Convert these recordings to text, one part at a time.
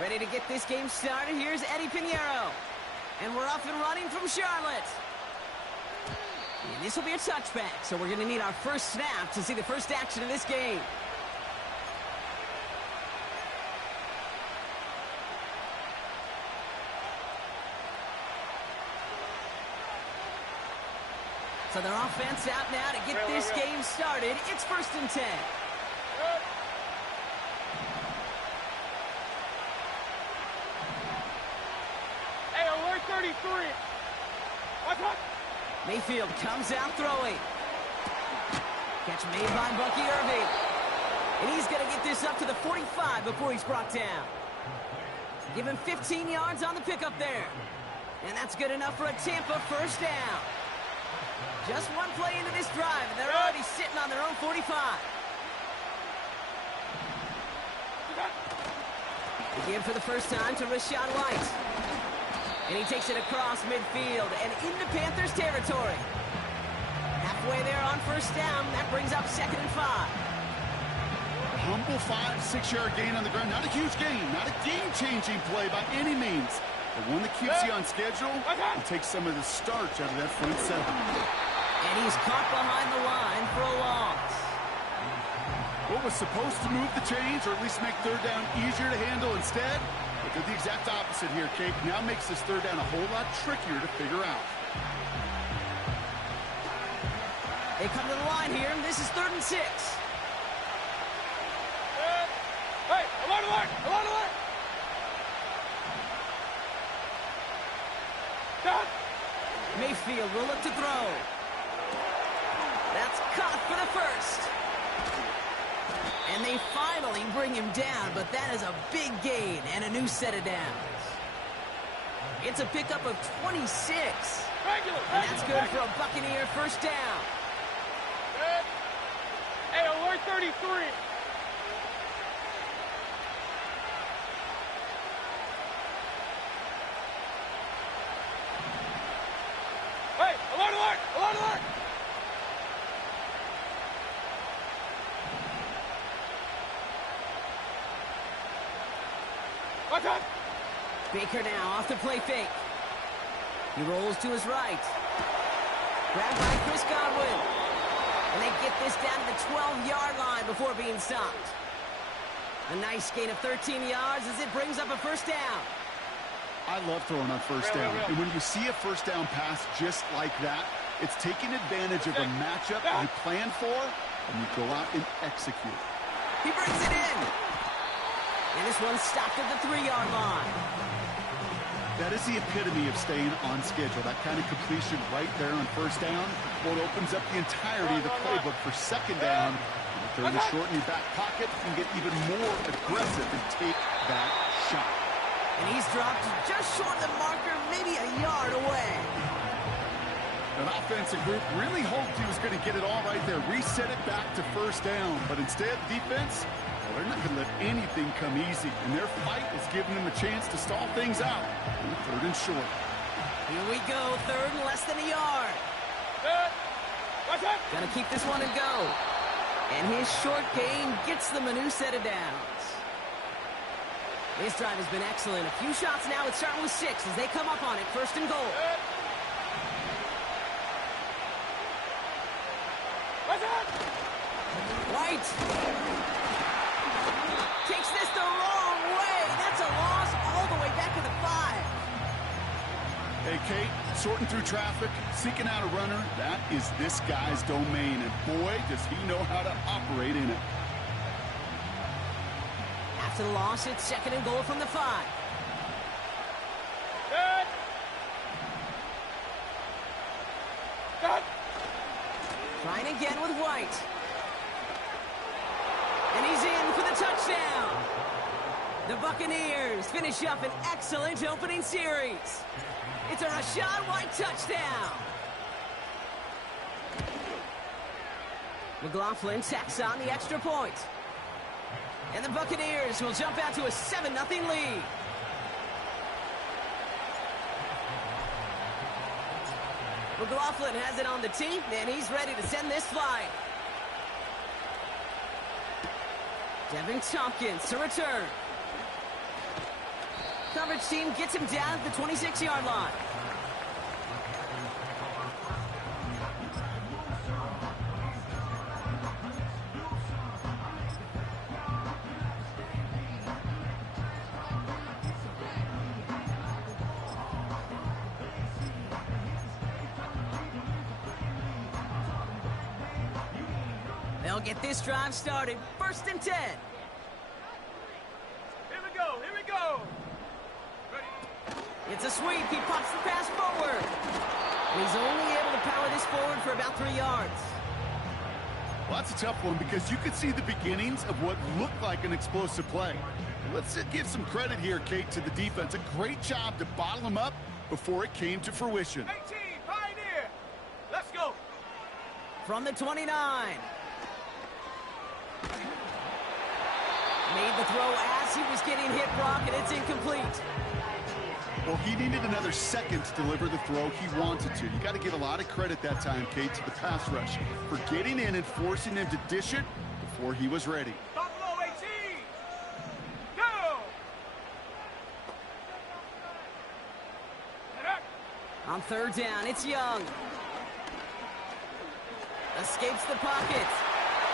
Ready to get this game started. Here's Eddie Pinheiro. And we're off and running from Charlotte. And this will be a touchback, so we're going to need our first snap to see the first action of this game. So their offense out now to get this game started. It's 1st and 10. Hey, alert 33. Watch out. Mayfield comes out throwing. Catch made by Bucky Irving. And he's going to get this up to the 45 before he's brought down. Give him 15 yards on the pickup there. And that's good enough for a Tampa first down. Just one play into this drive, and they're already sitting on their own 45. Again for the first time to Rachaad White. And he takes it across midfield and into Panthers territory. Halfway there on first down, that brings up 2nd and 5. A humble 5-6 yard gain on the ground. Not a huge gain, not a game-changing play by any means. But one that keeps you on schedule and takes some of the starch out of that front seven. And he's caught behind the line for a loss. What was supposed to move the chains, or at least make 3rd down easier to handle instead, but did the exact opposite here, Kate. Now makes this 3rd down a whole lot trickier to figure out. They come to the line here, and this is 3rd and 6. Hey, alert, alert, alert, alert. Mayfield will look to throw. That's caught for the first. And they finally bring him down, but that is a big gain and a new set of downs. It's a pickup of 26. And that's good for a Buccaneer first down. Hey, alert 33. Hey, alert, alert, alert, alert. Watch out. Baker now off the play fake. He rolls to his right. Grabbed by Chris Godwin. And they get this down to the 12-yard line before being stopped. A nice gain of 13 yards as it brings up a first down. I love throwing on first down. And when you see a first down pass just like that, it's taking advantage of a matchup you plan for, and you go out and execute. He brings it in. And this one's stopped at the 3-yard line. That is the epitome of staying on schedule. That kind of completion right there on first down. Well, it opens up the entirety of the playbook for second down. And 3rd and short in your back pocket, you can get even more aggressive and take that shot. And he's dropped just short of the marker, maybe a yard away. An offensive group really hoped he was going to get it all right there, reset it back to first down. But instead, defense, well, they're not going to let anything come easy. And their fight is giving them a chance to stall things out. 3rd and short. Here we go, 3rd and less than a yard. Gonna keep this one and go. And his short gain gets them a new set of downs. This drive has been excellent. A few shots now. It's starting with 6 as they come up on it. 1st and goal. White takes this the wrong way. That's a loss all the way back to the 5. Hey, Kate, sorting through traffic, seeking out a runner, that is this guy's domain. And boy, does he know how to operate in it. After the loss, it's 2nd and goal from the 5. Trying again with White. And he's in for the touchdown. The Buccaneers finish up an excellent opening series. It's a Rachaad White touchdown. McLaughlin tacks on the extra point. And the Buccaneers will jump out to a 7-0 lead. McLaughlin has it on the tee, and he's ready to send this flight. Devin Tompkins to return. Coverage team gets him down at the 26-yard line. They'll get this drive started. 1st and 10. Here we go. Here we go. Ready? It's a sweep. He pops the pass forward. And he's only able to power this forward for about 3 yards. Well, that's a tough one because you could see the beginnings of what looked like an explosive play. Let's give some credit here, Kate, to the defense. A great job to bottle him up before it came to fruition. 18, Pioneer. Let's go. From the 29. Made the throw as he was getting hit, Brock, and it's incomplete. Well, he needed another second to deliver the throw he wanted to. You got to give a lot of credit that time, Kate, to the pass rush for getting in and forcing him to dish it before he was ready. Buffalo 18. Go. On 3rd down, it's Young. Escapes the pocket.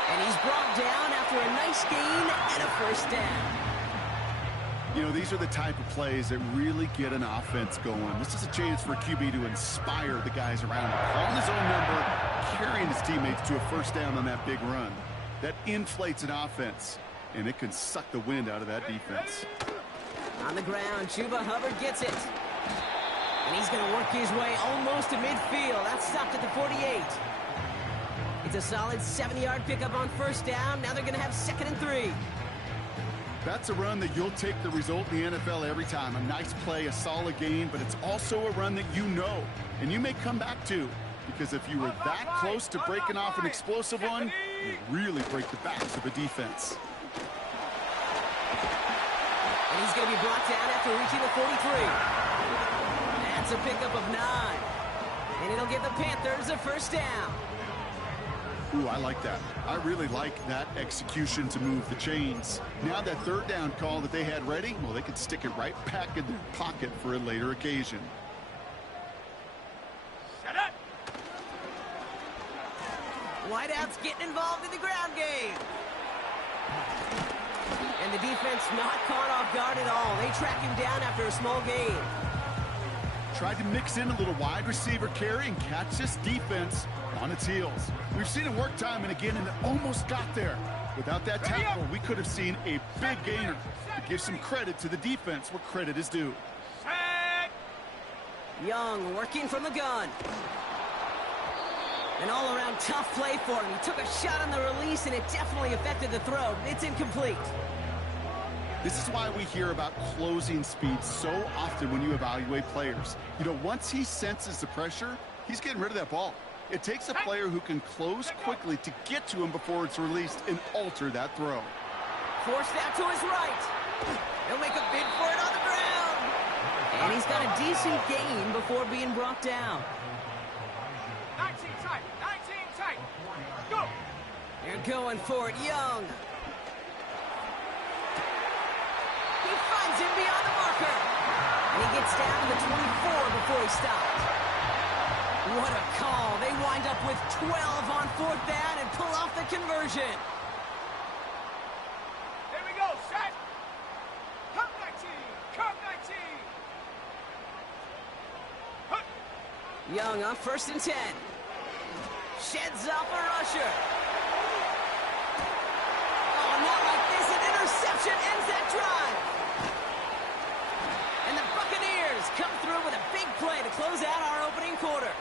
And he's brought down after a nice gain and a 1st down. You know, these are the type of plays that really get an offense going. This is a chance for QB to inspire the guys around him. Calling his own number, carrying his teammates to a 1st down on that big run. That inflates an offense, and it can suck the wind out of that defense. On the ground, Chuba Hubbard gets it. And he's going to work his way almost to midfield. That's stopped at the 48. It's a solid 7-yard pickup on 1st down. Now they're going to have 2nd and 3. That's a run that you'll take the result in the NFL every time. A nice play, a solid gain, but it's also a run that you know and you may come back to. Because if you were that close to breaking off an explosive one, you really break the backs of a defense. And he's going to be brought down after reaching the 43. That's a pickup of 9. And it'll give the Panthers a 1st down. Ooh, I like that. I really like that execution to move the chains. Now that 3rd down call that they had ready, well, they could stick it right back in their pocket for a later occasion. Shut up. Wideouts getting involved in the ground game. And the defense not caught off guard at all. They track him down after a small gain. Tried to mix in a little wide receiver carry and catch this defense on its heels. We've seen it work time and again, and it almost got there. Without that tackle, we could have seen a big gainer. To give some credit to the defense where credit is due. Young working from the gun. An all-around tough play for him. He took a shot on the release, and it definitely affected the throw. It's incomplete. This is why we hear about closing speed so often when you evaluate players. You know, once he senses the pressure, he's getting rid of that ball. It takes a player who can close quickly to get to him before it's released and alter that throw. Forced out to his right. He'll make a bid for it on the ground. And he's got a decent gain before being brought down. 19 tight. 19 tight. Go. They're going for it, Young. He finds him beyond the marker. And he gets down to the 24 before he stopped. What a call. They wind up with 12 on 4th down and pull off the conversion. Here we go. Set. Cut 19. Cut 19. Young on 1st and 10. Sheds off a rusher. Oh, not like this. An interception ends that drive. And the Buccaneers come through with a big play to close out our opening quarter.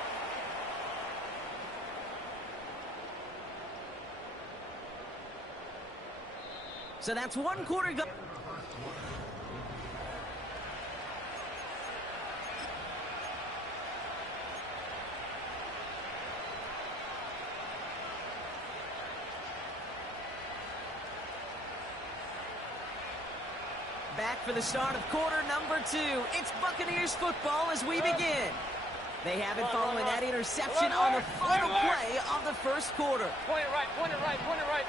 So that's 1 quarter go. Back for the start of quarter number 2. It's Buccaneers football as we begin. They have it following that interception on the final play of the 1st quarter. Point it right. Point it right. Point it right.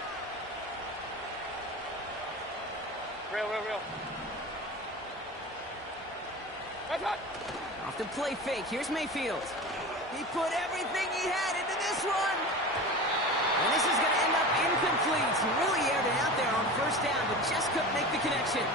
Real. Off the play fake. Here's Mayfield. He put everything he had into this one. And this is going to end up incomplete. He really aired it out there on first down, but just couldn't make the connection.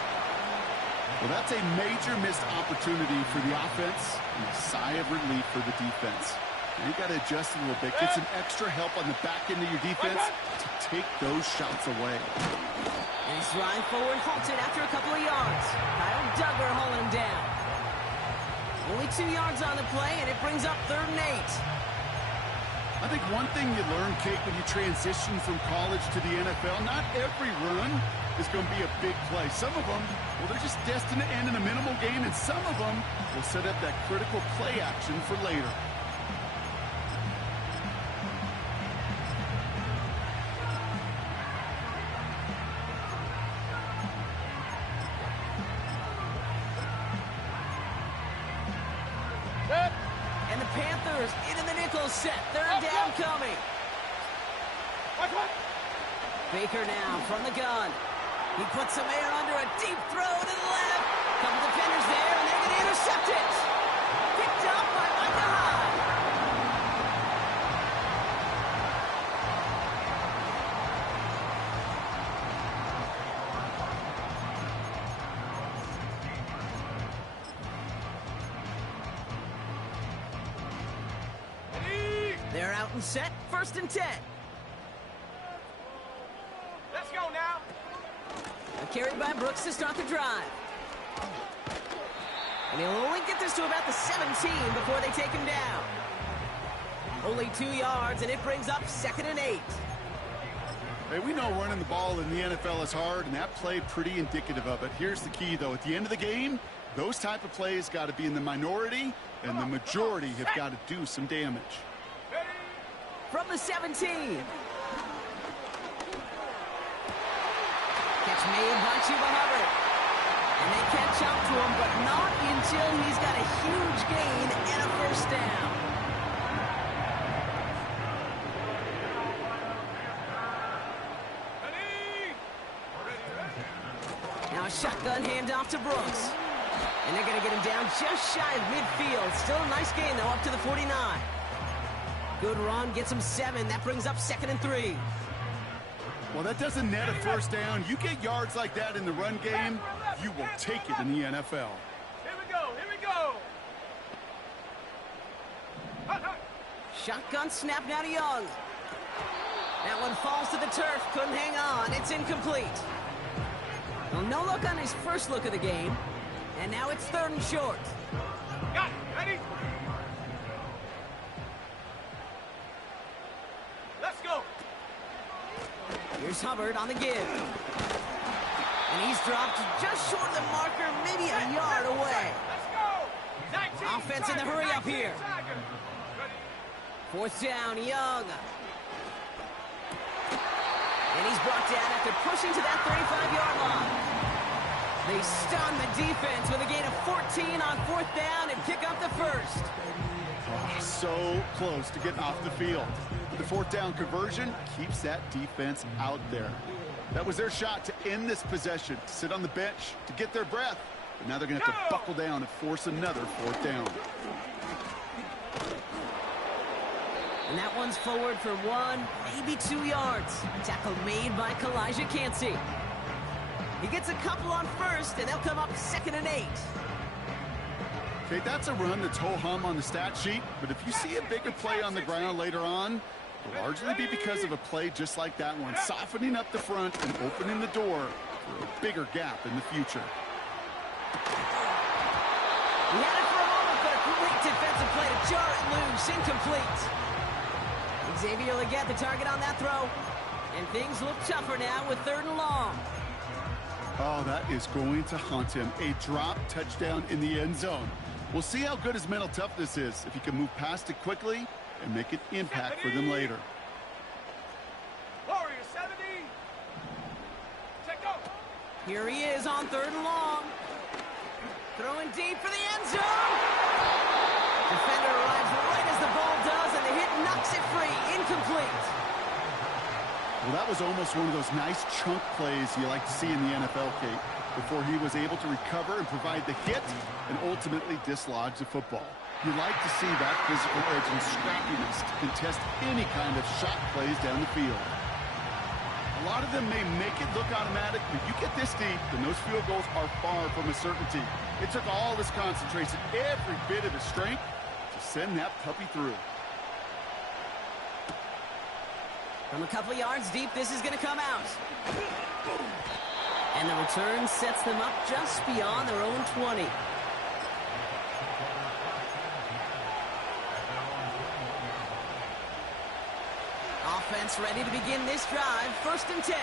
Well, that's a major missed opportunity for the offense and a sigh of relief for the defense. Now you got to adjust a little bit. Get some extra help on the back end of your defense to take those shots away. And he's running forward, halted after a couple of yards. Kyle Duggar hauling him down. Only 2 yards on the play, and it brings up 3rd and 8. I think one thing you learn, Kate, when you transition from college to the NFL, not every run is going to be a big play. Some of them, well, they're just destined to end in a minimal gain, and some of them will set up that critical play action for later. And the Panthers into the nickel set. 3rd down coming. Baker now from the gun. He puts some air under a deep throw to the left. Couple defenders there, and they're going to intercept it. Picked up by Micah Hyde. They're out and set. 1st and 10. Let's go now. Carried by Brooks to start the drive. And he'll only get this to about the 17 before they take him down. Only 2 yards, and it brings up 2nd and 8. Hey, we know running the ball in the NFL is hard, and that play pretty indicative of it. Here's the key, though. At the end of the game, those type of plays got to be in the minority, and the majority have got to do some damage. From the 17. Catch made by Chuba Hubbard. And they catch up to him, but not until he's got a huge gain and a 1st down. Now a shotgun handoff to Brooks. And they're going to get him down just shy of midfield. Still a nice gain, though, up to the 49. Good run, gets him 7. That brings up 2nd and 3. Well, that doesn't net a 1st down. You get yards like that in the run game, you will take it in the NFL. Here we go, here we go. Shotgun snap now to Young. That one falls to the turf, couldn't hang on. It's incomplete. Well, no look on his first look of the game. And now it's 3rd and short. Got it, ready? Let's go. Here's Hubbard on the give. And he's dropped just short of the marker, maybe a yard away. Let's go. 19, Offense in the hurry up here. 4th down, Young. And he's brought down after pushing to that 35-yard line. They stun the defense with a gain of 14 on 4th down and pick up the 1st. Oh, so close to getting off the field. The 4th down conversion keeps that defense out there. That was their shot to end this possession, to sit on the bench, to get their breath. But now they're going to have to buckle down and force another 4th down. And that one's forward for 1, maybe 2 yards. Tackle made by Kalijah Cansey. He gets a couple on 1st, and they'll come up 2nd and 8. Okay, that's a run that's ho-hum on the stat sheet, but if you see a bigger play on the ground later on, it'll largely be because of a play just like that one, softening up the front and opening the door for a bigger gap in the future. He had it for a moment, but a great defensive play to jar it loose, incomplete. Xavier Legette the target on that throw, and things look tougher now with 3rd and long. Oh, that is going to haunt him. A drop touchdown in the end zone. We'll see how good his mental toughness is, if he can move past it quickly and make an impact for them later. Warrior 70. Check go. Here he is on 3rd and long. Throwing deep for the end zone. Defender arrives right as the ball does, and the hit knocks it free. Incomplete. Well, that was almost one of those nice chunk plays you like to see in the NFL, Kate. before he was able to recover and provide the hit and ultimately dislodge the football. You like to see that physical edge and scrappiness to contest any kind of shot plays down the field. A lot of them may make it look automatic, but you get this deep, and those field goals are far from a certainty. It took all his concentration, every bit of his strength, to send that puppy through. From a couple of yards deep, this is going to come out. And the return sets them up just beyond their own 20. Offense ready to begin this drive. 1st and 10.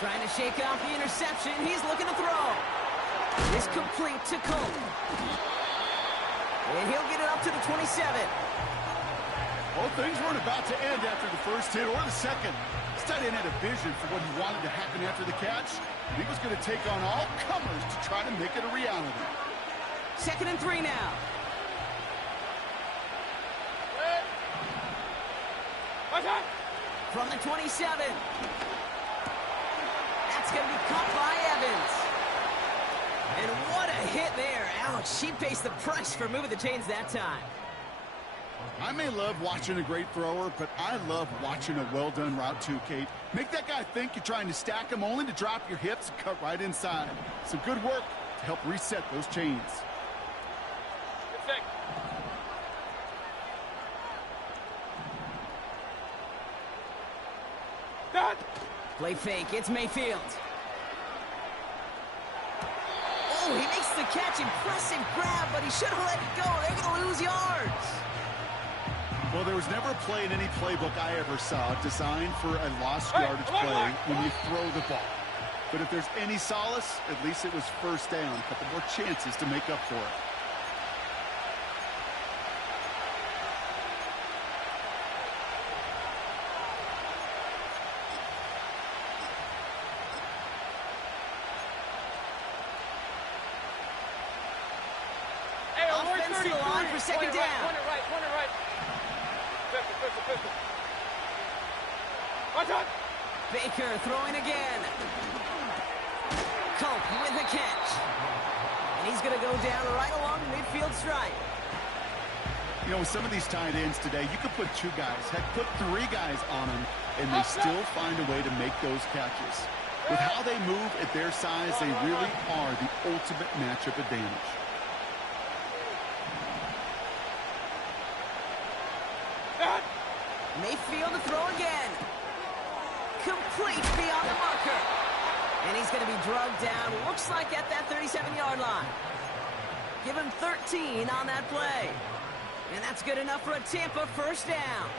Trying to shake off the interception. He's looking to throw. It's complete to Colt. And he'll get it up to the 27. Well, things weren't about to end after the first hit or the second. This tight end had a vision for what he wanted to happen after the catch. And he was going to take on all comers to try to make it a reality. 2nd and 3 now. From the 27. That's going to be caught by Evans. And what a hit there. Ouch, she pays the price for moving the chains that time. I may love watching a great thrower, but I love watching a well-done route too, Kate. Make that guy think you're trying to stack him only to drop your hips and cut right inside. Some good work to help reset those chains. Play fake, it's Mayfield. Oh, he makes the catch. Impressive grab, but he should have let it go. They're going to lose yards. Well, there was never a play in any playbook I ever saw designed for a lost yardage play when you throw the ball. But if there's any solace, at least it was 1st down. A couple more chances to make up for it. Offense to the line for 2nd down. One right. Baker throwing again. Colt with the catch. And he's going to go down right along the midfield stripe. You know, with some of these tight ends today, you could put 2 guys, heck, put 3 guys on them, and they still find a way to make those catches. With how they move at their size, they really are the ultimate matchup advantage. Mayfield to throw again. Complete beyond the marker. And he's going to be drugged down, looks like at that 37-yard line. Give him 13 on that play. And that's good enough for a Tampa 1st down.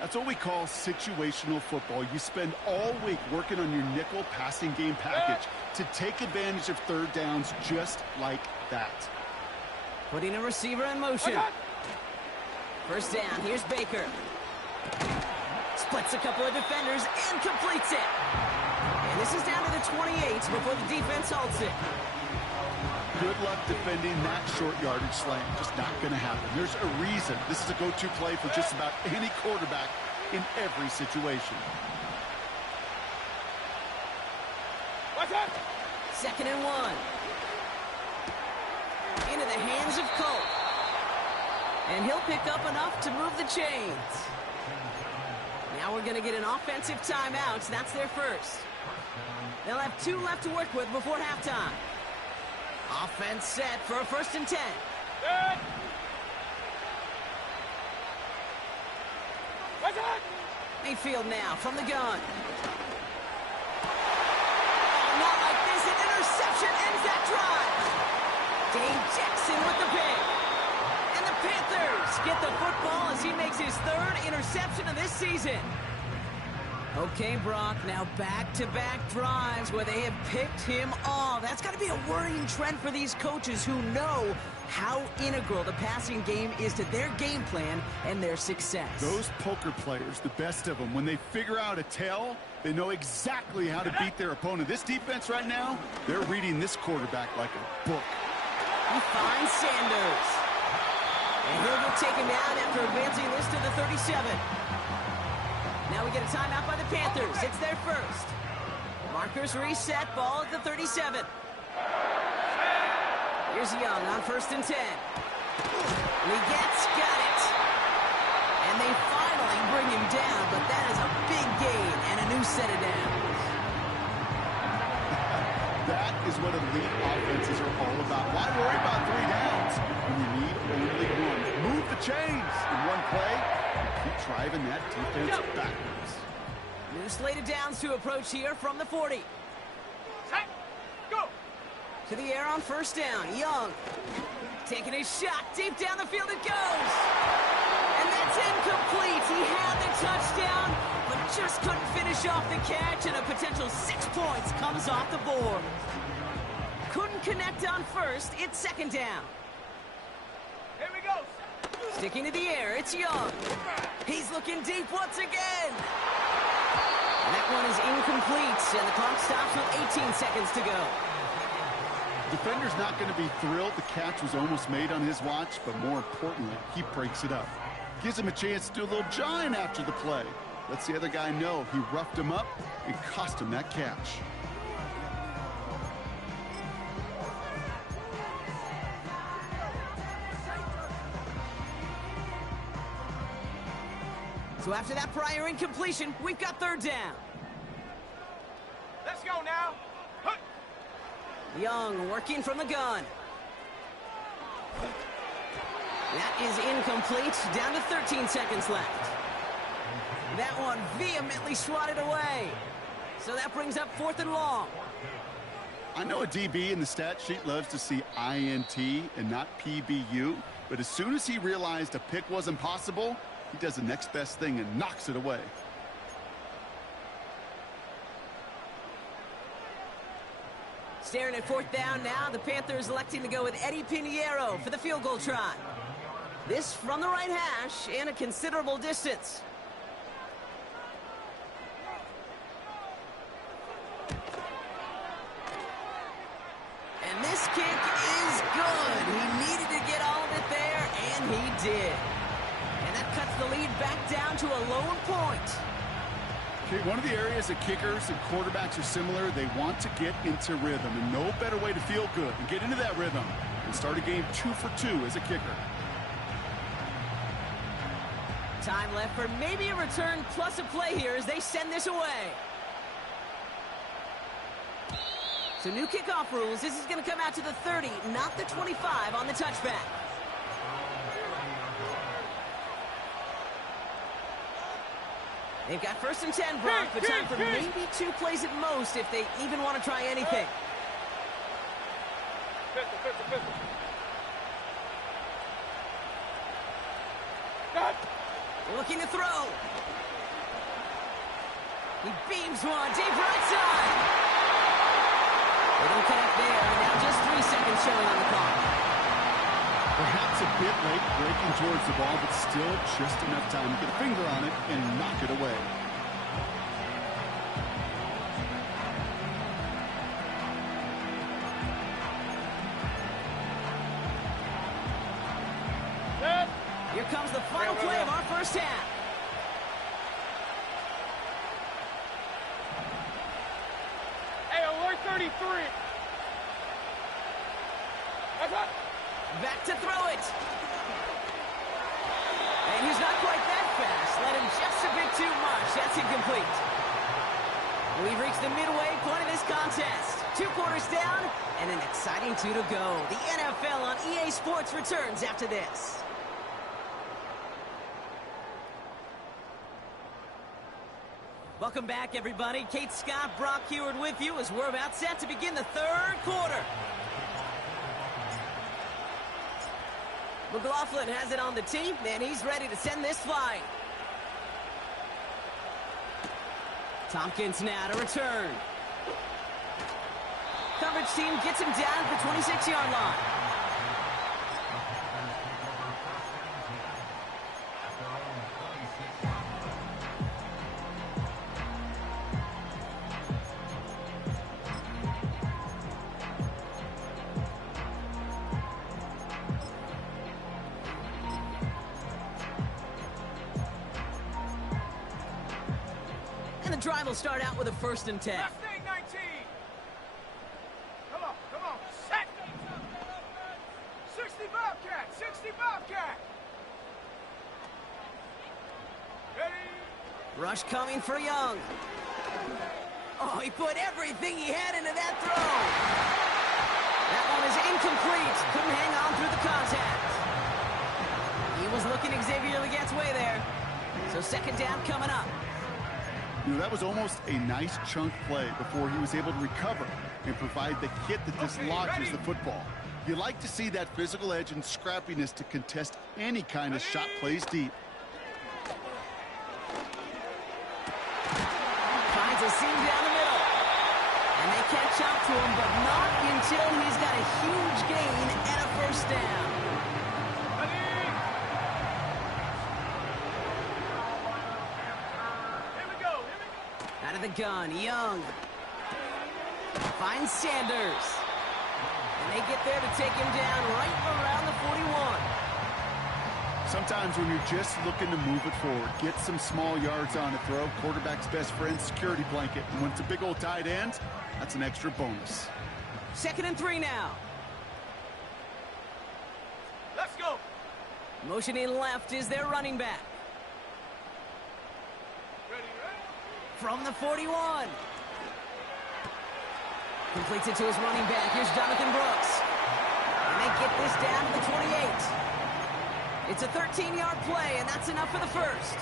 That's what we call situational football. You spend all week working on your nickel passing game package to take advantage of 3rd downs just like that. Putting a receiver in motion. 1st down, here's Baker. Splits a couple of defenders and completes it. And this is down to the 28 before the defense halts it. Good luck defending that short yardage slant. Just not going to happen. There's a reason this is a go-to play for just about any quarterback in every situation. 2nd and 1. Into the hands of Colt. And he'll pick up enough to move the chains. Now we're going to get an offensive timeout. That's their first. They'll have 2 left to work with before halftime. Offense set for a 1st and 10. Mayfield now from the gun. Oh, not like this. An interception ends that drive. Dave Jackson with the pick. And the Panthers get the football as he makes his 3rd interception of this season. Okay, Brock, now back-to-back drives where they have picked him off. That's got to be a worrying trend for these coaches who know how integral the passing game is to their game plan and their success. Those poker players, the best of them, when they figure out a tell, they know exactly how to beat their opponent. This defense right now, they're reading this quarterback like a book. He finds Sanders. And he'll get taken down after advancing this to the 37. Now we get a timeout by the Panthers. It's their first. Markers reset, ball at the 37. Here's Young on 1st and 10. Got it. And they finally bring him down, but that is a big gain and a new set of downs. That is what elite offenses are all about. Why worry about 3 downs when you need only one? Move the chains in one play and keep driving that defense backwards. New slate of downs to approach here from the 40. Set. Go. To the air on 1st down. Young taking his shot. Deep down the field it goes. And that's incomplete. He had the touchdown, but just couldn't finish off the catch, and a potential 6 points comes off the board. Couldn't connect on 1st. It's 2nd down. Here we go. Sticking to the air, it's Young. He's looking deep once again. And that one is incomplete, and the clock stops with 18 seconds to go. Defender's not going to be thrilled the catch was almost made on his watch, but more importantly, he breaks it up. Gives him a chance to do a little jawing after the play. Lets the other guy know he roughed him up and cost him that catch. So after that prior incompletion, we've got 3rd down. Let's go now. Huh. Young working from the gun. That is incomplete. Down to 13 seconds left. That one vehemently swatted away. So that brings up 4th and long. I know a DB in the stat sheet loves to see INT and not PBU, but as soon as he realized a pick wasn't possible, he does the next best thing and knocks it away. Staring at 4th down now, the Panthers electing to go with Eddie Pinheiro for the field goal try. This from the right hash and a considerable distance. And this kick is good. He needed to get all of it there, and he did. And that cuts the lead back down to a lone point. Okay, one of the areas that kickers and quarterbacks are similar, they want to get into rhythm, and no better way to feel good and get into that rhythm and start a game 2 for 2 as a kicker. Time left for maybe a return plus a play here as they send this away. So new kickoff rules. This is going to come out to the 30, not the 25 on the touchback. They've got 1st and 10, Brock, but time for maybe 2 plays at most if they even want to try anything. Pistol. Looking to throw. He beams one, deep right side. They don't connect there, and now just 3 seconds showing on the clock. Perhaps a bit late breaking towards the ball, but still just enough time to get a finger on it and knock it away. Here comes the final play of our first half. Hey, alert 33. Back to throw it. And he's not quite that fast. Let him just a bit too much. That's incomplete. We've reached the midway point of this contest. 2 quarters down and an exciting 2 to go. The NFL on EA Sports returns after this. Welcome back, everybody. Kate Scott, Brock Heward with you as we're about set to begin the 3rd quarter. McLaughlin has it on the tee, and he's ready to send this flying. Tompkins now to return. Coverage team gets him down at the 26-yard line. drive will start out with a 1st and 10. Left thing, 19. Come on, set. 60 Bobcat, 60 Bobcat. Ready. Rush coming for Young. Oh, he put everything he had into that throw. That one is incomplete. Couldn't hang on through the contact. He was looking Xavier Legette's way there. So 2nd down coming up. You know, that was almost a nice chunk play before he was able to recover and provide the hit that dislodges the football. You like to see that physical edge and scrappiness to contest any kind of shot plays deep. Finds a seam down the middle. And they catch up to him, but not until he's got a huge gain and a 1st down. Out of the gun, Young. Finds Sanders. And they get there to take him down right around the 41. Sometimes when you're just looking to move it forward, get some small yards on a throw, quarterback's best friend, security blanket. And when it's a big old tight end, that's an extra bonus. 2nd and 3 now. Let's go. Motioning left is their running back. Ready. From the 41. Completes it to his running back. Here's Jonathan Brooks. And they get this down to the 28. It's a 13-yard play, and that's enough for the 1st.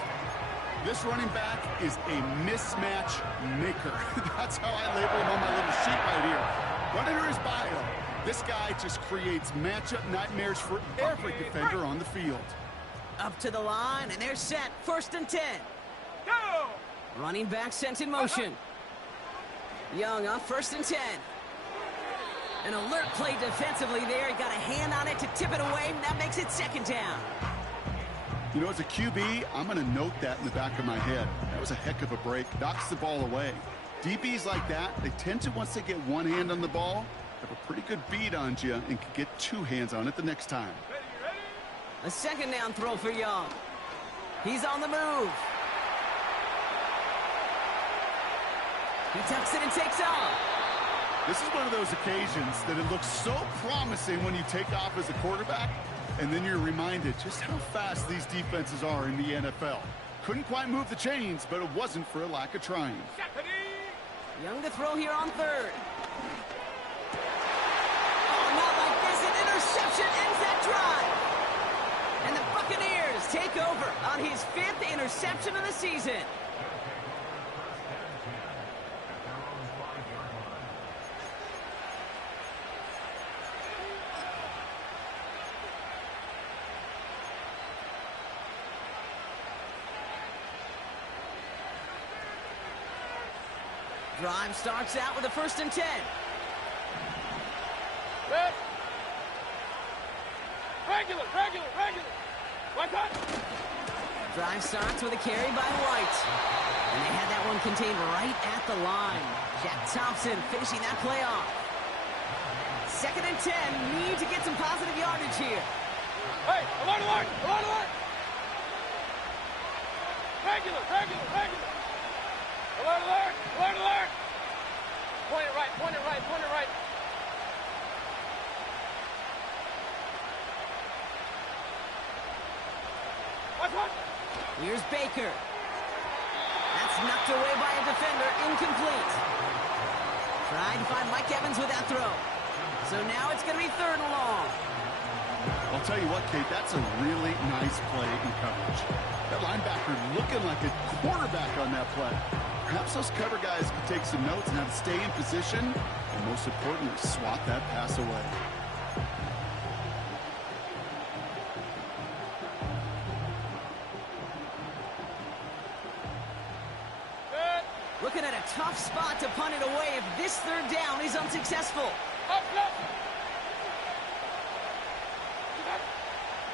This running back is a mismatch maker. That's how I label him on my little sheet right here. Right under his bio, this guy just creates matchup nightmares for every defender on the field. Up to the line, and they're set. 1st and 10. Go. Running back sent in motion. Young on 1st and 10. An alert play defensively there. He got a hand on it to tip it away. That makes it 2nd down. You know, as a QB, I'm going to note that in the back of my head. That was a heck of a break. Knocks the ball away. DBs like that, they tend to, once they get one hand on the ball, have a pretty good beat on you and can get 2 hands on it the next time. Ready. A 2nd down throw for Young. He's on the move. He tucks it and takes off. This is one of those occasions that it looks so promising when you take off as a quarterback, and then you're reminded just how fast these defenses are in the NFL. Couldn't quite move the chains, but it wasn't for a lack of trying. Young to throw here on 3rd. Oh, not like this. An interception ends that drive. And the Buccaneers take over on his 5th interception of the season. Drive starts out with a 1st and 10. Red. Regular. One cut. Drive starts with a carry by White. And they had that one contained right at the line. Jack Thompson finishing that play off. 2nd and 10. Need to get some positive yardage here. Hey, alert. Regular. Alert. Point it right. What? Here's Baker. That's knocked away by a defender. Incomplete. Trying to find Mike Evans with that throw. So now it's going to be 3rd and long. I'll tell you what, Kate, that's a really nice play in coverage. That linebacker looking like a quarterback on that play. Perhaps those cover guys could take some notes on how to stay in position, and most importantly, swat that pass away. Good. Looking at a tough spot to punt it away if this 3rd down is unsuccessful. Up.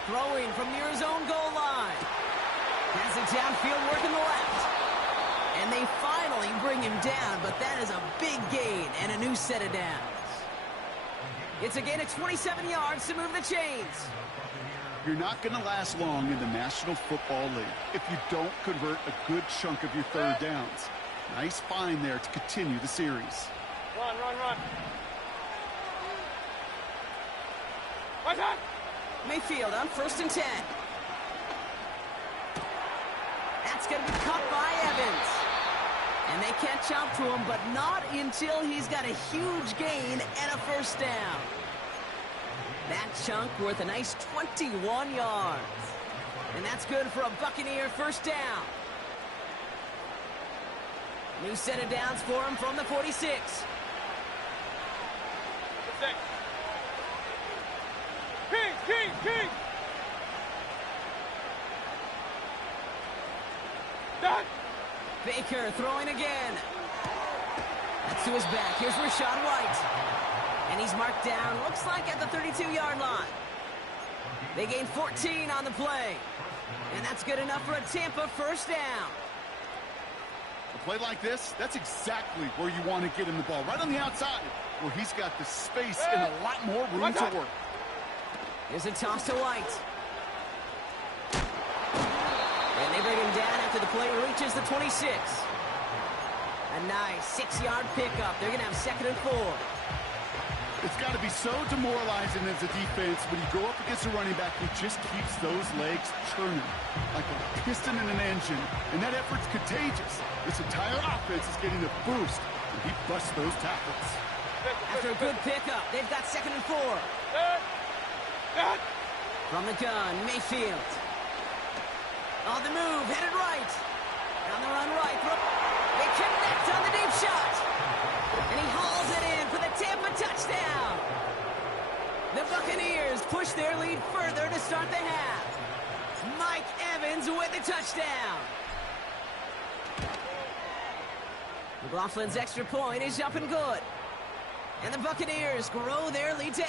Throwing from near his own goal line. Has it downfield working the left. And they finally bring him down, but that is a big gain and a new set of downs. It's a gain of 27 yards to move the chains. You're not going to last long in the National Football League if you don't convert a good chunk of your 3rd downs. Nice find there to continue the series. Run. Watch out! Mayfield on 1st and 10. That's going to be caught by Evans. And they can't jump to him, but not until he's got a huge gain and a 1st down. That chunk worth a nice 21 yards. And that's good for a Buccaneer 1st down. New set of downs for him from the 46. King! Done! Baker throwing again. That's to his back. Here's Rachaad White. And he's marked down, looks like at the 32-yard line. They gain 14 on the play. And that's good enough for a Tampa 1st down. A play like this, that's exactly where you want to get him the ball. Right on the outside, where he's got the space and a lot more room to work. Here's a toss to White. And they bring him down after the play reaches the 26. A nice 6-yard pickup. They're going to have 2nd and 4. It's got to be so demoralizing as a defense when you go up against a running back who just keeps those legs churning like a piston in an engine. And that effort's contagious. This entire offense is getting a boost, and he busts those tackles. After a good pickup, they've got 2nd and 4. From the gun, Mayfield. On the move, headed right. On the run right. They connect on the deep shot. And he hauls it in for the Tampa touchdown. The Buccaneers push their lead further to start the half. Mike Evans with the touchdown. McLaughlin's extra point is up and good. And the Buccaneers grow their lead to 8.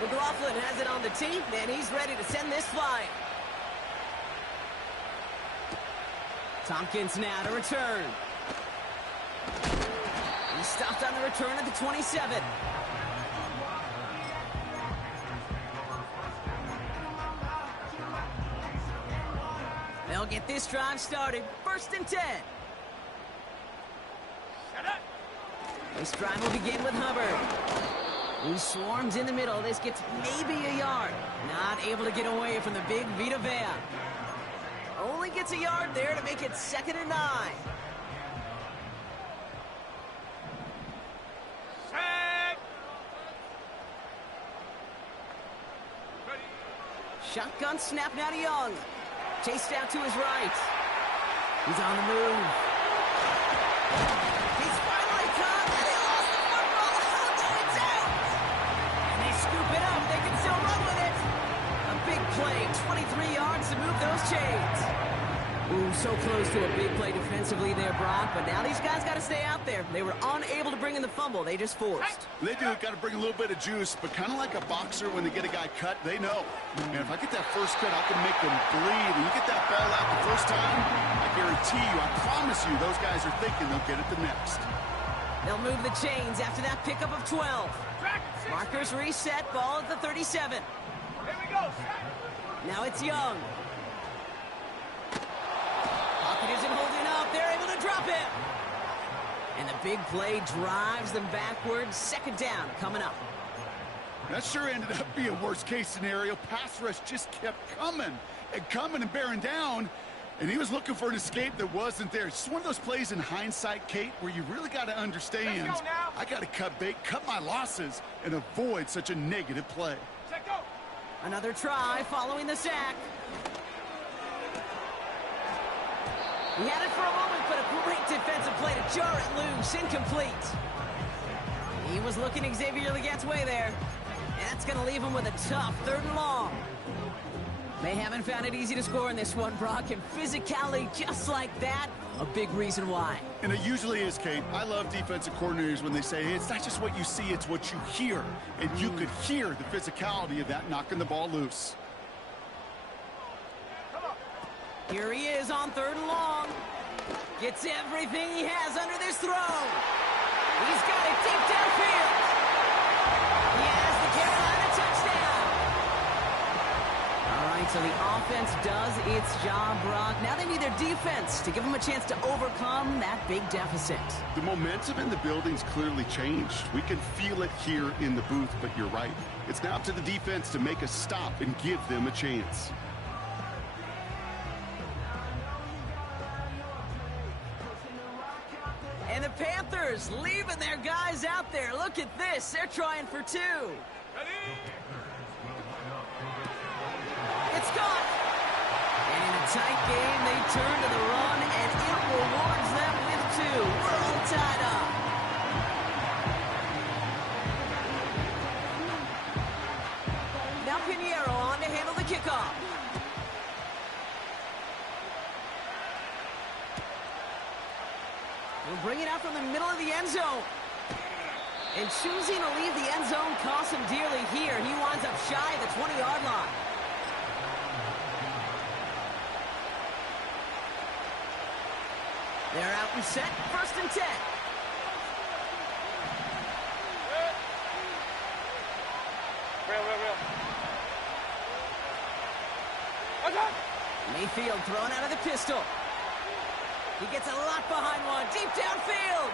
McLaughlin has it on the tee, and he's ready to send this flying. Tompkins now to return. He stopped on the return at the 27. They'll get this drive started. 1st and 10. This drive will begin with Hubbard, who swarms in the middle. This gets maybe a yard. Not able to get away from the big Vita Vea. Only gets a yard there to make it 2nd and 9. Shotgun snap now to Young. Chased out to his right. He's on the move. He's finally caught, and he lost the football. Oh, no, it's out! And they scoop it up. They can still run with it. A big play, 23 yards to move those chains. Ooh, so close to a big play defensively there, Brock. But now these guys got to stay out there. They were unable to bring in the fumble. They just forced. They do got to bring a little bit of juice, but kind of like a boxer when they get a guy cut, they know. And if I get that first cut, I can make them bleed. And you get that ball out the first time, I guarantee you, I promise you, those guys are thinking they'll get it the next. They'll move the chains after that pickup of 12. Markers reset, ball at the 37. Here we go. Now it's Young. Pocket isn't holding up. They're able to drop him. And the big play drives them backwards. 2nd down coming up. That sure ended up being a worst-case scenario. Pass rush just kept coming and bearing down. And he was looking for an escape that wasn't there. It's one of those plays in hindsight, Kate, where you really got to understand, I got to cut bait, cut my losses, and avoid such a negative play. Set go. Another try following the sack. He had it for a moment, but a great defensive play to jar it loose. Incomplete. He was looking Xavier Legette's way there. And that's going to leave him with a tough 3rd and long. They haven't found it easy to score in this one, Brock, and physicality just like that, a big reason why. And it usually is, Kate. I love defensive coordinators when they say, hey, it's not just what you see, it's what you hear. And you could hear the physicality of that knocking the ball loose. Here he is on 3rd and long. Gets everything he has under this throw. He's got it deep downfield. He has So the offense does its job, Brock. Now they need their defense to give them a chance to overcome that big deficit. The momentum in the building's clearly changed. We can feel it here in the booth, but you're right. It's now up to the defense to make a stop and give them a chance. And the Panthers leaving their guys out there. Look at this. They're trying for two. Ready? It's gone. And in a tight game, they turn to the run, and it rewards them with two. We're all tied up. Now Pinheiro on to handle the kickoff. We'll bring it out from the middle of the end zone. And choosing to leave the end zone costs him dearly here. He winds up shy of the 20-yard line. They're out and set, 1st and 10. Real. Okay. Mayfield thrown out of the pistol. He gets a lot behind one, deep downfield.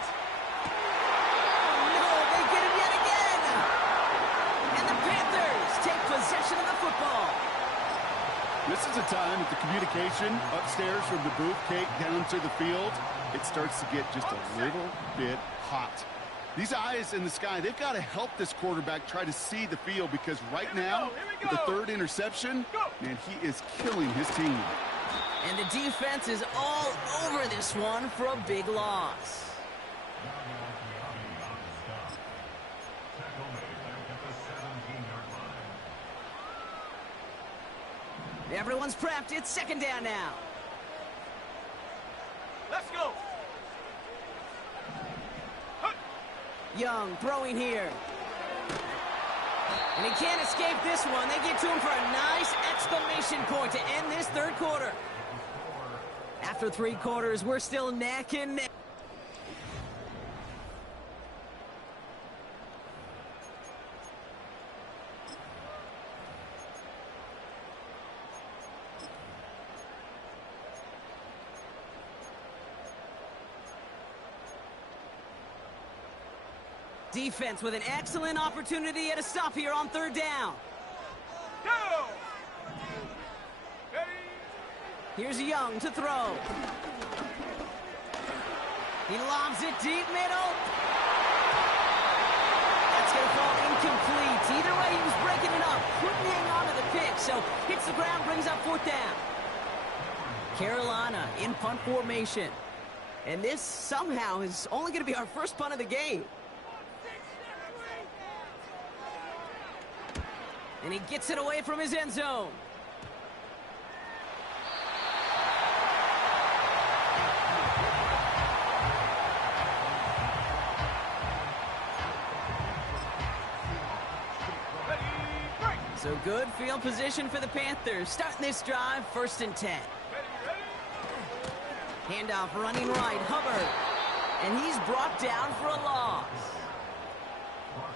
Oh, no, they get him yet again. And the Panthers take possession of the football. This is a time that the communication upstairs from the booth cake down to the field, it starts to get just a little bit hot. These eyes in the sky, they've got to help this quarterback try to see the field, because right now, with the 3rd interception, man, he is killing his team. And the defense is all over this one for a big loss. Everyone's prepped. It's 2nd down now. Let's go. Young throwing here. And he can't escape this one. They get to him for a nice exclamation point to end this 3rd quarter. After 3 quarters, we're still neck and neck. Defense with an excellent opportunity at a stop here on 3rd down. Go. Ready? Here's Young to throw. He lobs it deep middle. That's going to fall incomplete. Either way, he was breaking it up. Couldn't hang on to the pick, so hits the ground, brings up 4th down. Carolina in punt formation. And this somehow is only going to be our first punt of the game. And he gets it away from his end zone. Ready? Break. So good field position for the Panthers. Starting this drive, 1st and 10. Handoff running right, Hubbard. And he's brought down for a loss.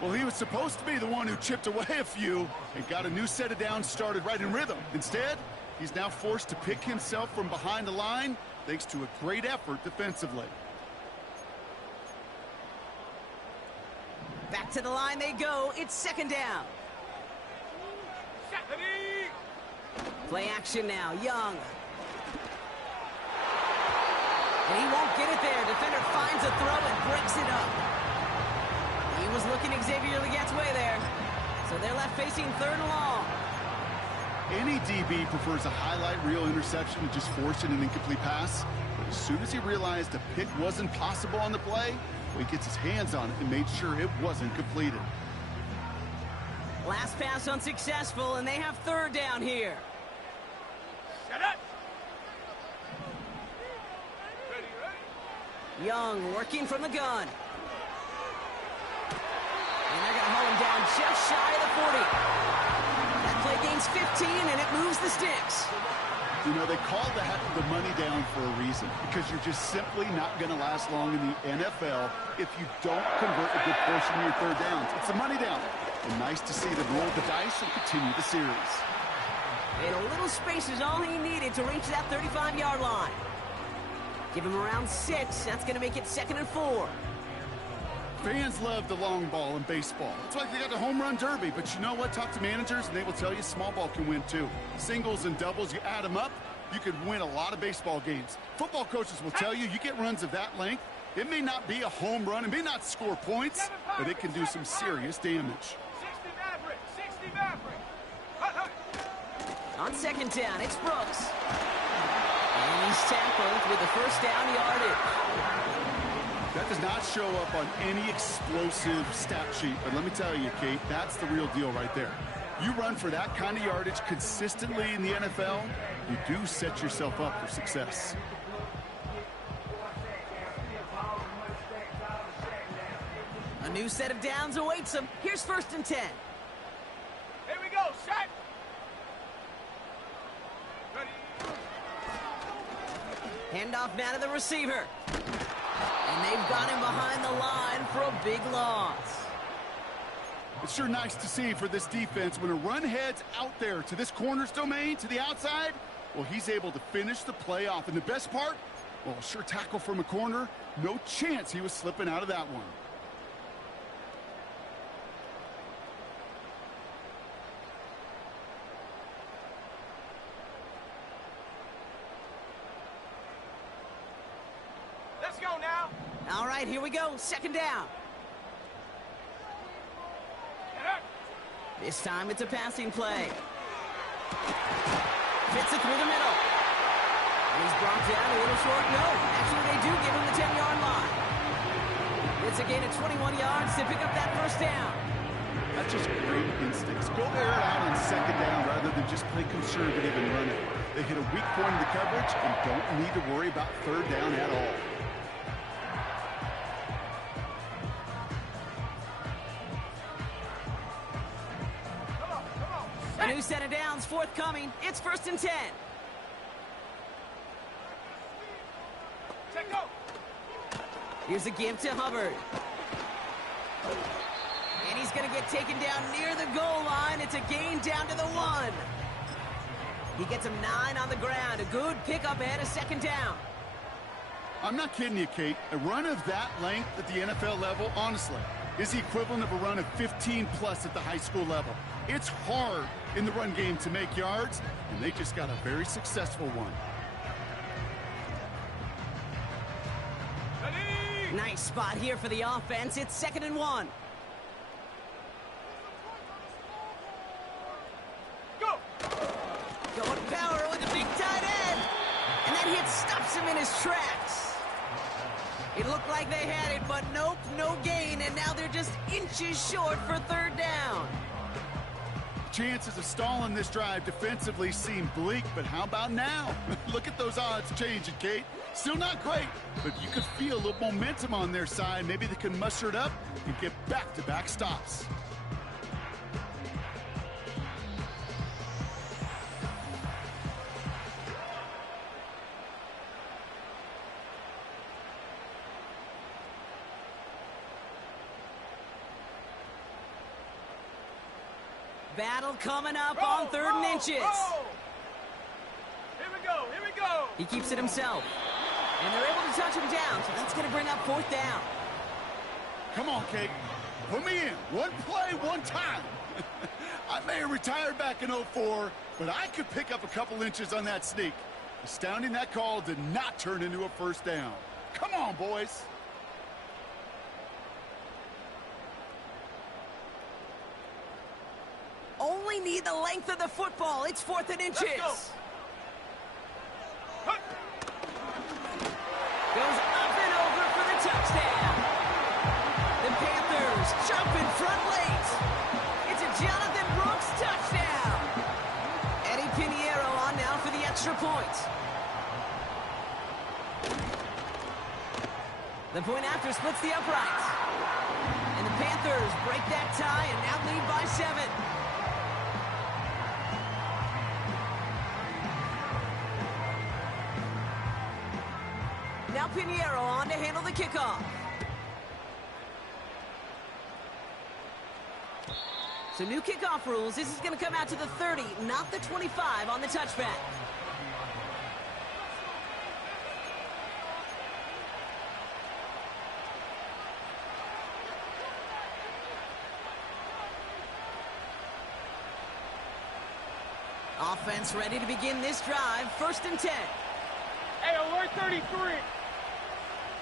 Well, he was supposed to be the one who chipped away a few and got a new set of downs started right in rhythm. Instead, he's now forced to pick himself from behind the line thanks to a great effort defensively. Back to the line they go. It's 2nd down. Ready? Play action now. Young. And he won't get it there. Defender finds a throw and breaks it up. He was looking Xavier Legette's way there. So they're left facing 3rd and long. Any DB prefers a highlight reel interception to just forcing an incomplete pass. But as soon as he realized a pick wasn't possible on the play, well, he gets his hands on it and made sure it wasn't completed. Last pass unsuccessful, and they have 3rd down here. Shut up. Ready? Young working from the gun. And they're going to haul him down just shy of the 40. That play gains 15, and it moves the sticks. You know, they call that the money down for a reason, because you're just simply not going to last long in the NFL if you don't convert a good portion of your 3rd downs. It's a money down. And nice to see them roll the dice and continue the series. And a little space is all he needed to reach that 35-yard line. Give him around 6. That's going to make it 2nd and 4. Fans love the long ball in baseball. It's like they got the home run derby. But you know what? Talk to managers, and they will tell you small ball can win too. Singles and doubles, you add them up, you could win a lot of baseball games. Football coaches will tell you get runs of that length. It may not be a home run. It may not score points, but it can do some serious damage. 60 Maverick. 60 Maverick. On 2nd down, it's Brooks. And he's tackled with the first down yardage. That does not show up on any explosive stat sheet, but let me tell you, Kate, that's the real deal right there. You run for that kind of yardage consistently in the NFL, you do set yourself up for success. A new set of downs awaits him. Here's 1st and 10. Here we go. Set. Ready. Handoff now to the receiver. And they've got him behind the line for a big loss. It's sure nice to see for this defense when a run heads out there to this corner's domain, to the outside, well, he's able to finish the play off. And the best part, well, sure tackle from a corner. No chance he was slipping out of that one. Let's go now. All right, here we go. 2nd down. Get up. This time it's a passing play. Fits it through the middle. And he's brought down a little short. No, actually they do give him the 10-yard line. It's a gain of 21 yards to pick up that 1st down. That's just great instincts. Go air it out on 2nd down rather than just play conservative and run it. They hit a weak point in the coverage and don't need to worry about 3rd down at all. A new set of downs forthcoming. It's 1st and 10. Check go. Here's a give to Hubbard. And he's going to get taken down near the goal line. It's a gain down to the 1. He gets him 9 on the ground. A good pickup ahead of 2nd down. I'm not kidding you, Kate. A run of that length at the NFL level, honestly, is the equivalent of a run of 15-plus at the high school level. It's hard in the run game to make yards, and they just got a very successful one. Ready. Nice spot here for the offense. It's 2nd and 1. Go. Going power with a big tight end. And that hit stops him in his tracks. It looked like they had it, but nope, no gain, and now they're just inches short for 3rd down. Chances of stalling this drive defensively seem bleak, but how about now? Look at those odds changing, Kate. Still not great, but you could feel a little momentum on their side. Maybe they can muster it up and get back-to-back stops. Battle coming up on 3rd and inches. Roll. Here we go. Here we go. He keeps it himself. And they're able to touch him down, so that's going to bring up 4th down. Come on, Kate. Put me in. One play, one time. I may have retired back in 04, but I could pick up a couple inches on that sneak. Astounding that call did not turn into a 1st down. Come on, boys. Only need the length of the football. It's 4th and inches. Let's go. Goes up and over for the touchdown. The Panthers jump in front late. It's a Jonathan Brooks touchdown. Eddie Pinheiro on now for the extra point. The point after splits the uprights. And the Panthers break that tie and now lead by 7. Now Pinheiro on to handle the kickoff. So new kickoff rules. This is going to come out to the 30, not the 25 on the touchback. Offense ready to begin this drive. 1st and 10. Hey, alert 33.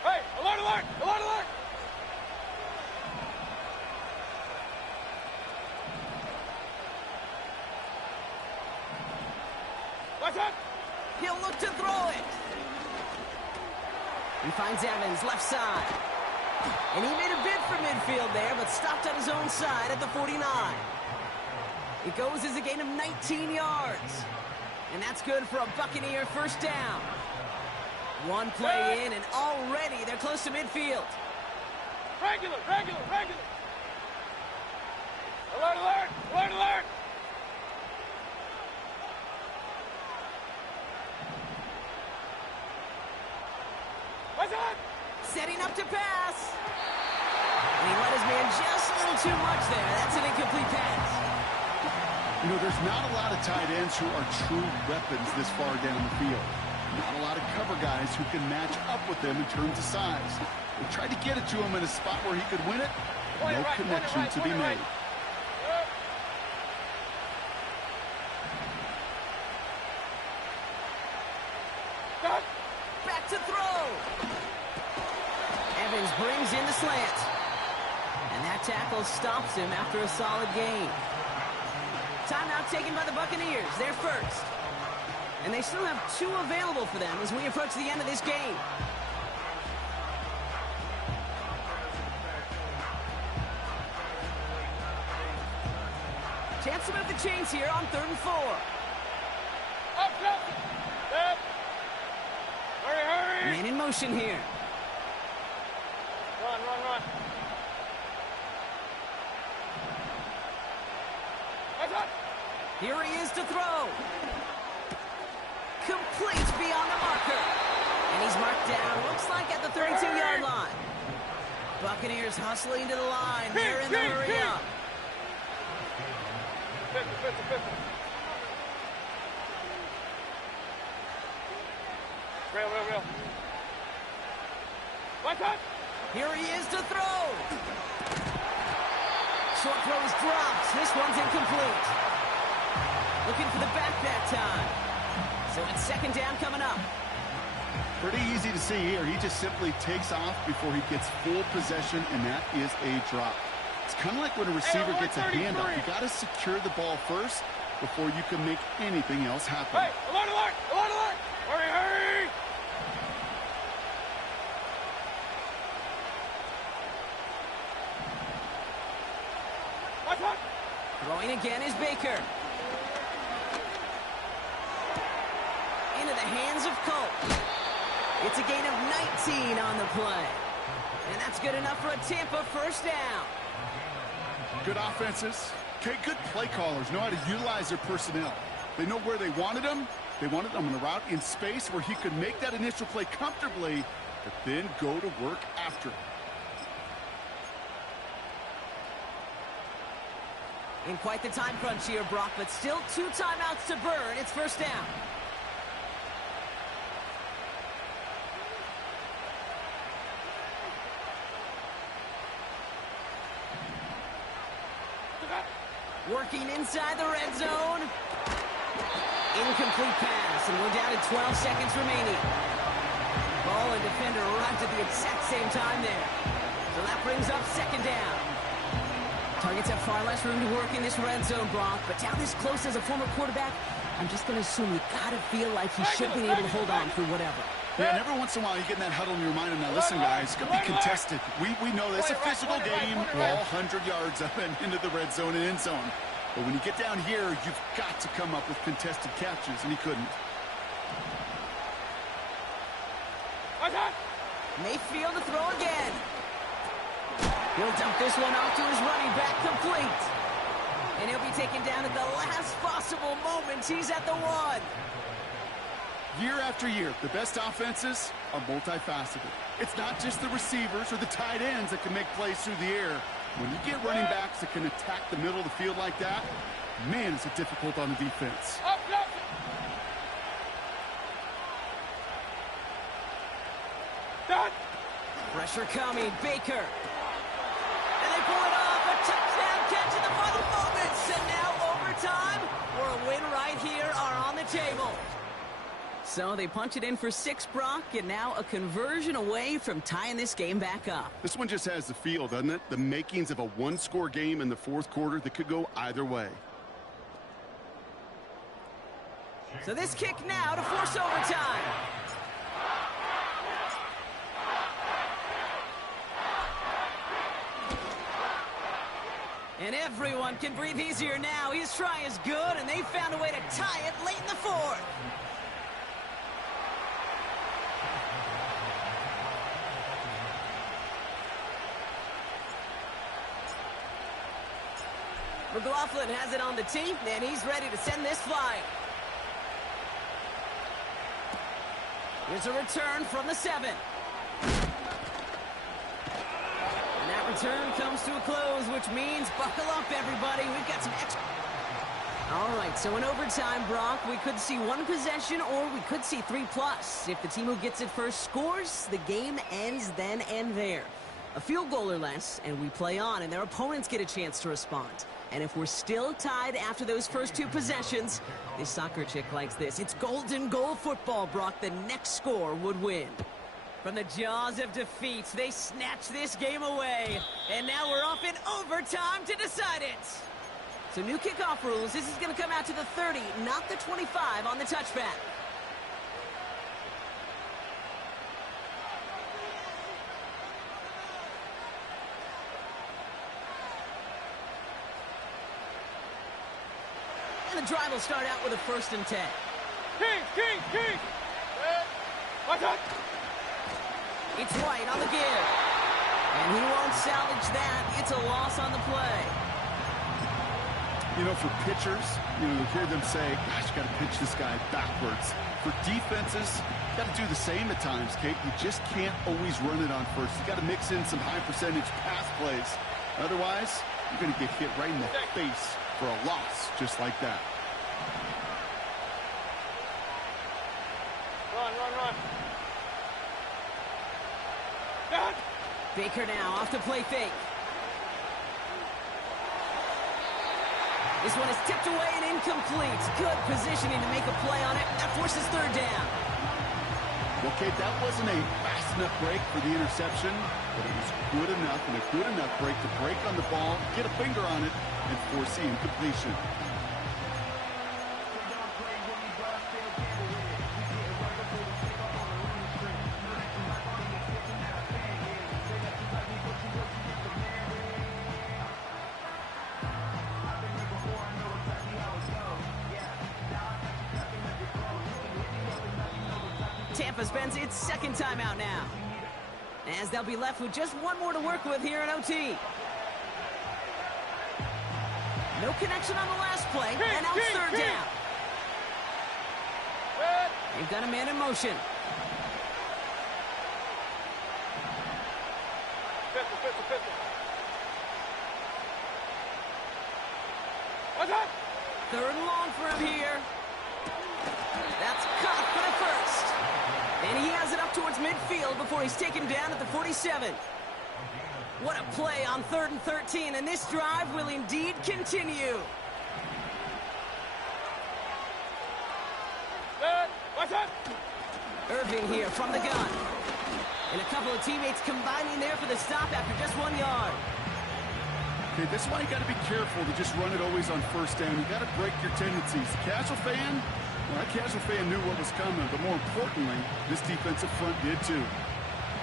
Hey, alert, alert, alert, alert. What's up? He'll look to throw it. He finds Evans, left side. And he made a bid for midfield there, but stopped on his own side at the 49. It goes as a gain of 19 yards. And that's good for a Buccaneer 1st down. One play in, and already they're close to midfield. Regular, regular, regular. Alert, alert, alert, alert. What's up? Setting up to pass. And he let his man just a little too much there. That's an incomplete pass. You know, there's not a lot of tight ends who are true weapons this far down the field. Not a lot of cover guys who can match up with them in terms of size. They tried to get it to him in a spot where he could win it. No connection to be made. Back to throw. Evans brings in the slant. And that tackle stops him after a solid gain. Timeout taken by the Buccaneers. They're first. And they still have 2 available for them as we approach the end of this game. Chance to move the chains here on 3rd and 4. Up, up. Hurry, hurry. Man in motion here. Run, run, run. What's up? Here he is to throw. Complete beyond the marker. And he's marked down, looks like at the 32-yard line. Buccaneers hustling to the line. They're in the hurry up. 50, 50, 50. Real. What's up? Here he is to throw. Short throw is dropped. This one's incomplete. Looking for the back that time. So it's 2nd down coming up. Pretty easy to see here. He just simply takes off before he gets full possession, and that is a drop. It's kind of like when a receiver gets a handoff. You got to secure the ball first before you can make anything else happen. Hey, alert, alert, alert, alert. Hurry, hurry. What's up? Throwing again is Baker. Into the hands of Colt. It's a gain of 19 on the play. And that's good enough for a Tampa 1st down. Good offenses. Okay, good play callers know how to utilize their personnel. They know where they wanted him. They wanted him on a route in space where he could make that initial play comfortably, but then go to work after it. In quite the time crunch here, Brock, but still 2 timeouts to burn. It's 1st down. Working inside the red zone. Incomplete pass, and we're down to 12 seconds remaining. Ball and defender arrived at the exact same time there. So that brings up 2nd down. Targets have far less room to work in this red zone, Brock, but down this close as a former quarterback, I'm just going to assume you got to feel like he should be able to hold on through whatever. Yeah, and every once in a while you get in that huddle and you remind him, now listen guys, it's going to be contested. We know this is a physical game. We're all 100 yards up and into the red zone and end zone. But when you get down here, you've got to come up with contested catches, and he couldn't. Mayfield to throw again. He'll dump this one off to his running back, complete. And he'll be taken down at the last possible moment. He's at the 1. Year after year, the best offenses are multifaceted. It's not just the receivers or the tight ends that can make plays through the air. When you get running backs that can attack the middle of the field like that, man, is it difficult on the defense. Up, up. Done. Pressure coming, Baker. And they pull it off, a touchdown catch in the final moments. And now overtime or a win right here are on the table. So they punch it in for 6, Brock, and now a conversion away from tying this game back up. This one just has the feel, doesn't it? The makings of a one-score game in the fourth quarter that could go either way. So this kick now to force overtime. And everyone can breathe easier now. His try is good, and they found a way to tie it late in the fourth. McLaughlin has it on the tee, and he's ready to send this flying. Here's a return from the 7. And that return comes to a close, which means buckle up, everybody. We've got some extra. All right, so in overtime, Brock, we could see 1 possession or we could see 3+. If the team who gets it first scores, the game ends then and there. A field goal or less, and we play on, and their opponents get a chance to respond. And if we're still tied after those first 2 possessions, this soccer chick likes this. It's golden goal football, Brock. The next score would win. From the jaws of defeat, they snatch this game away. And now we're off in overtime to decide it. So new kickoff rules. This is going to come out to the 30, not the 25 on the touchback. And the drive will start out with a 1st and 10. King. Watch out. It's White on the give. And he won't salvage that. It's a loss on the play. You know, for pitchers, you hear them say, gosh, you got to pitch this guy backwards. For defenses, you got to do the same at times, Kate. You just can't always run it on first. You got to mix in some high percentage pass plays. Otherwise, you're going to get hit right in the face for a loss just like that. Run. Down. Baker now off to play fake. This one is tipped away and incomplete. Good positioning to make a play on it. That forces 3rd down. Well, Kate, that wasn't a fast enough break for the interception, but it was good enough and a good enough break to break on the ball, get a finger on it, and force the incompletion. Tampa spends its 2nd time out now, as they'll be left with just 1 more to work with here in OT. No connection on the last play, and now it's 3rd down. They've got a man in motion. Pistol. What's up? 3rd and long for him here. That's caught for the 1st. And he has it up towards midfield before he's taken down at the 47. What a play on 3rd and 13, and this drive will indeed continue. What's up? Irving here from the gun. And a couple of teammates combining there for the stop after just 1 yard. Okay, that's why you got to be careful to just run it always on 1st down. You got to break your tendencies. Casual fan, well, that casual fan knew what was coming, but more importantly, this defensive front did too.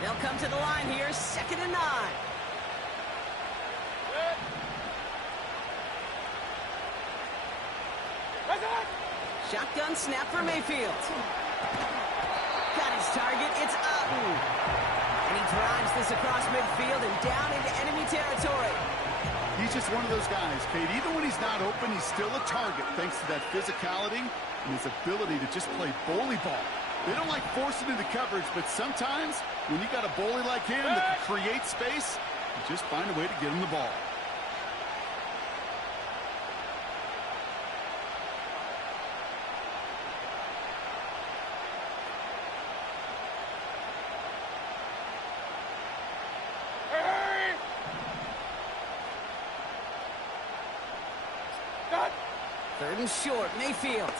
They'll come to the line here, 2nd and 9. Shotgun snap for Mayfield. Got his target, it's Otten. And he drives this across midfield and down into enemy territory. He's just one of those guys, Kate. Even when he's not open, he's still a target thanks to that physicality and his ability to just play bully ball. They don't like forcing into coverage, but sometimes when you got a bully like him that can create space, Just find a way to get him the ball. Hey! Got. Third and short, Mayfield.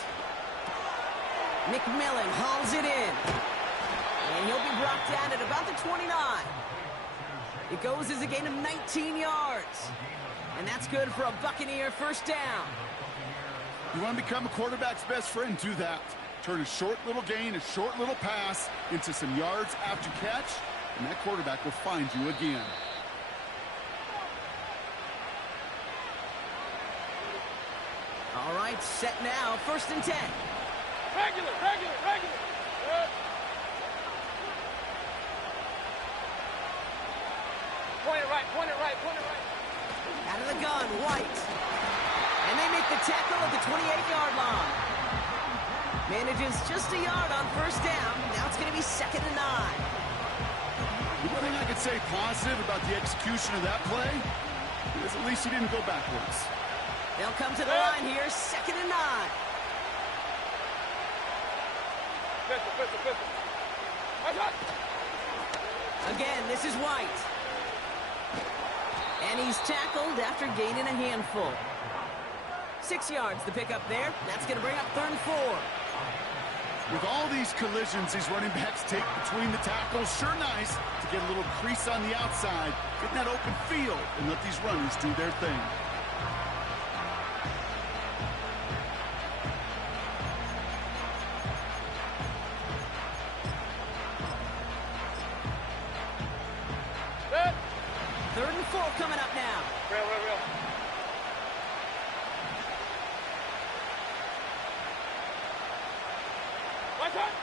McMillan hauls it in. And he'll be brought down at about the 29. It goes as a gain of 19 yards. And that's good for a Buccaneer first down. You want to become a quarterback's best friend, do that. Turn a short little gain, a short little pass into some yards after catch, and that quarterback will find you again. All right, set now, first and 10. Regular. Good. Point it right. Out of the gun, White. And they make the tackle at the 28-yard line. Manages just a yard on first down. Now it's going to be 2nd and 9. The one thing I could say positive about the execution of that play is at least he didn't go backwards. They'll come to the line here, 2nd and 9. Pistol. Again, this is White. And he's tackled after gaining a handful. 6 yards the pick up there. That's going to bring up 3rd and 4. With all these collisions these running backs take between the tackles, sure nice to get a little crease on the outside, get in that open field, and let these runners do their thing. Good. 3rd and 4 coming up now. Real. Watch out.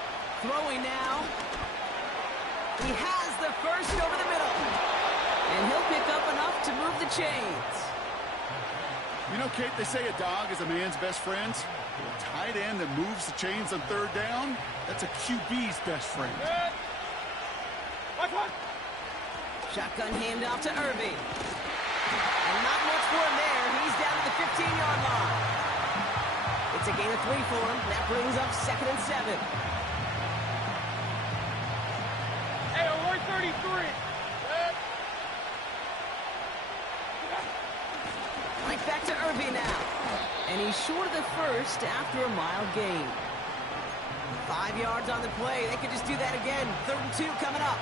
Throwing now. He has the first over the middle. And he'll pick up enough to move the chains. You know, Kate, they say a dog is a man's best friend. A tight end that moves the chains on 3rd down, that's a QB's best friend. Good. Watch out. Shotgun handoff to Irving. And not much for him there. He's down at the 15-yard line. It's a gain of 3 for him. That brings up 2nd and 7. Hey, LY25. Good. Right back to Irving now. And he's short of the first after a mild gain. 5 yards on the play. They could just do that again. 3rd and 2 coming up.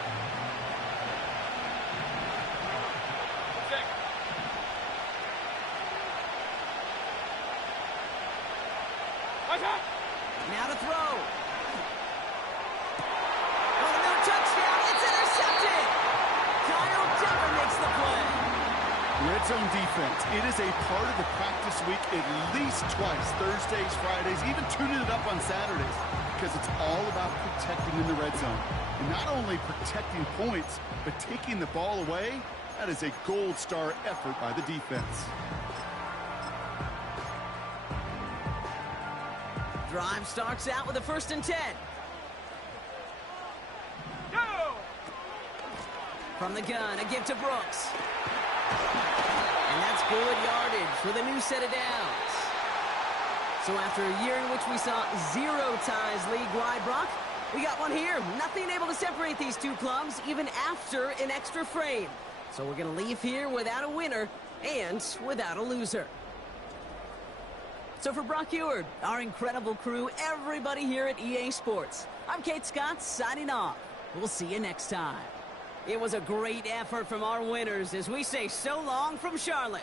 Now to throw. Oh, no touchdown. It's intercepted. Kyle Dever makes the play. Red zone defense, it is a part of the practice week at least twice, Thursdays, Fridays, even tuning it up on Saturdays, because it's all about protecting in the red zone. And not only protecting points, but taking the ball away, that is a gold star effort by the defense. Drive starts out with a 1st and 10. Go. From the gun, a give to Brooks. And that's good yardage with a new set of downs. So after a year in which we saw 0 ties league-wide, Brock, we got one here. Nothing able to separate these two clubs, even after an extra frame. So we're going to leave here without a winner and without a loser. So for Brock Eward, our incredible crew, everybody here at EA Sports, I'm Kate Scott signing off. We'll see you next time. It was a great effort from our winners as we say so long from Charlotte.